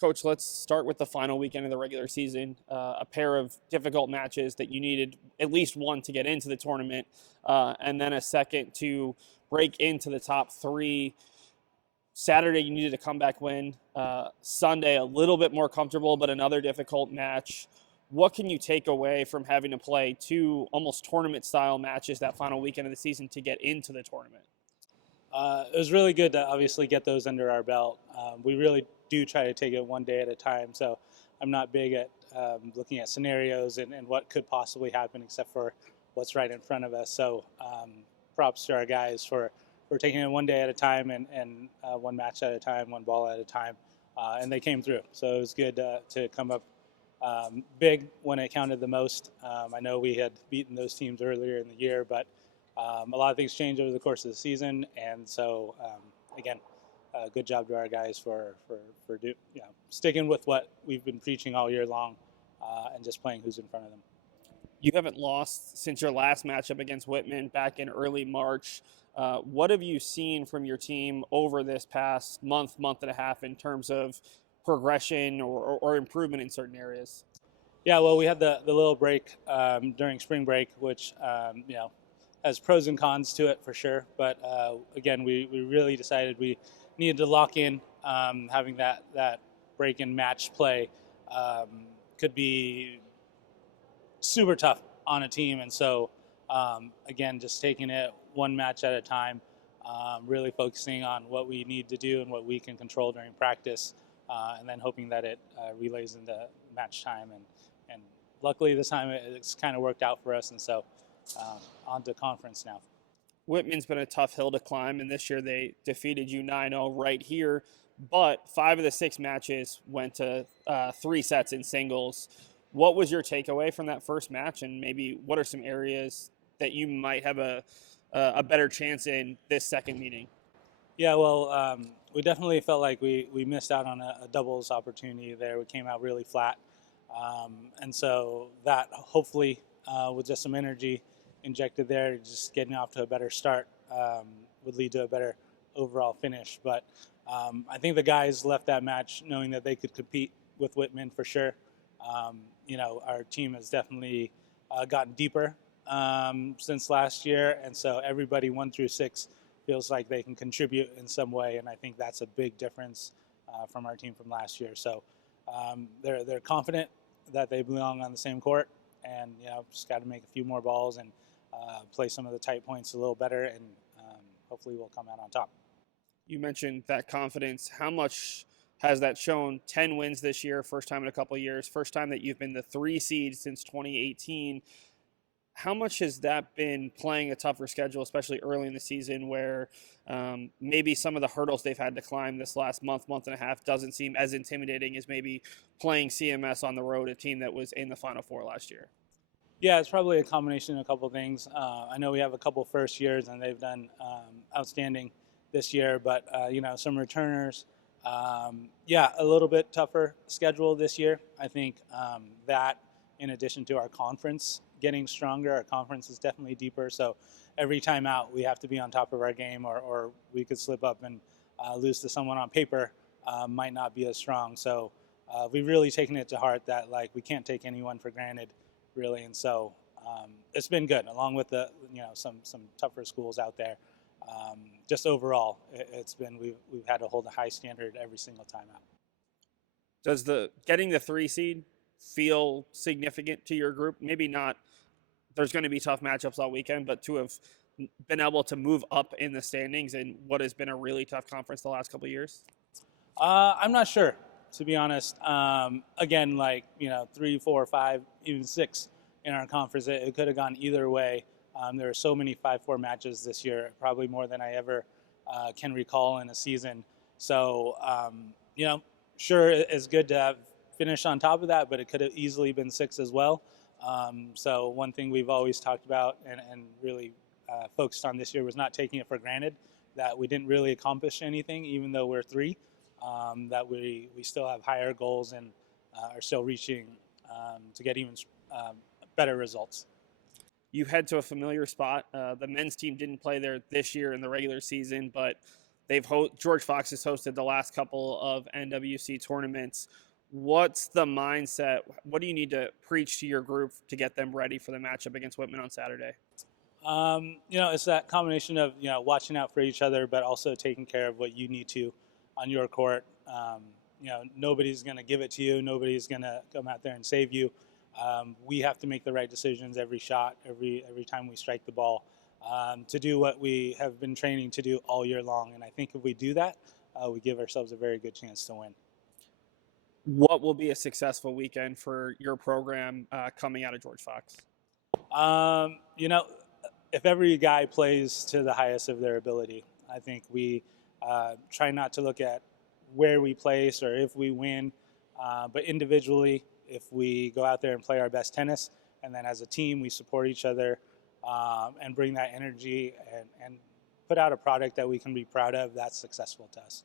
Coach, let's start with the final weekend of the regular season. A pair of difficult matches that you needed at least one to get into the tournament, and then a second to break into the top three. Saturday, you needed a comeback win. Sunday, a little bit more comfortable, but another difficult match. What can you take away from having to play two almost tournament-style matches that final weekend of the season to get into the tournament? It was really good to obviously get those under our belt. We really do try to take it one day at a time, so I'm not big at looking at scenarios and what could possibly happen except for what's right in front of us. So props to our guys for taking it one day at a time and one match at a time, one ball at a time, and they came through. So it was good to come up big when it counted the most. I know we had beaten those teams earlier in the year, but a lot of things change over the course of the season, and so again, good job to our guys for sticking with what we've been preaching all year long, and just playing who's in front of them. You haven't lost since your last matchup against Whitman back in early March. What have you seen from your team over this past month and a half in terms of progression or improvement in certain areas? Yeah, well, we had the little break during spring break, which has pros and cons to it for sure. But again, we really decided we needed to lock in. Having that break in match play could be super tough on a team, and so again, just taking it one match at a time, really focusing on what we need to do and what we can control during practice, and then hoping that it relays into match time. And luckily this time it's kind of worked out for us, and so on to conference now. Whitman's been a tough hill to climb, and this year they defeated you 9-0 right here, but 5 of the 6 matches went to 3 sets in singles. What was your takeaway from that first match, and maybe what are some areas that you might have a better chance in this second meeting? Yeah, well, we definitely felt like we missed out on a doubles opportunity there. We came out really flat, and so that hopefully with just some energy injected there, just getting off to a better start would lead to a better overall finish. But I think the guys left that match knowing that they could compete with Whitman for sure. Our team has definitely gotten deeper since last year, and so everybody 1 through 6 feels like they can contribute in some way, and I think that's a big difference from our team from last year. So they're confident that they belong on the same court, and just got to make a few more balls and play some of the tight points a little better, and hopefully we'll come out on top. You mentioned that confidence. How much has that shown? 10 wins this year, first time in a couple of years, first time that you've been the 3 seed since 2018. How much has that been playing a tougher schedule, especially early in the season where maybe some of the hurdles they've had to climb this last month and a half doesn't seem as intimidating as maybe playing CMS on the road, a team that was in the Final Four last year? Yeah, it's probably a combination of a couple of things. I know we have a couple first years, and they've done outstanding this year, but some returners. A little bit tougher schedule this year. I think that in addition to our conference getting stronger, our conference is definitely deeper. So every time out, we have to be on top of our game, or we could slip up and lose to someone on paper might not be as strong. So we've really taken it to heart that we can't take anyone for granted, really. And so it's been good, along with the some tougher schools out there. Just overall, it's been we've had to hold a high standard every single time out. Does getting the 3 seed feel significant to your group? Maybe not. There's going to be tough matchups all weekend, but to have been able to move up in the standings in what has been a really tough conference the last couple of years? I'm not sure, to be honest. Again, 3, 4, 5, even 6 in our conference, it could have gone either way. There are so many 5-4 matches this year, probably more than I ever can recall in a season. So, sure, it's good to have finished on top of that, but it could have easily been 6 as well. So one thing we've always talked about and really focused on this year was not taking it for granted that we didn't really accomplish anything, even though we're 3, that we still have higher goals and are still reaching to get even better results. You head to a familiar spot. The men's team didn't play there this year in the regular season, but George Fox has hosted the last couple of NWC tournaments. What's the mindset? What do you need to preach to your group to get them ready for the matchup against Whitman on Saturday? It's that combination of watching out for each other, but also taking care of what you need to on your court. Nobody's going to give it to you. Nobody's going to come out there and save you. We have to make the right decisions every shot, every time we strike the ball, to do what we have been training to do all year long. And I think if we do that, we give ourselves a very good chance to win. What will be a successful weekend for your program coming out of George Fox? If every guy plays to the highest of their ability, I think we try not to look at where we place or if we win, but individually, if we go out there and play our best tennis, and then as a team we support each other and bring that energy and put out a product that we can be proud of, that's successful to us.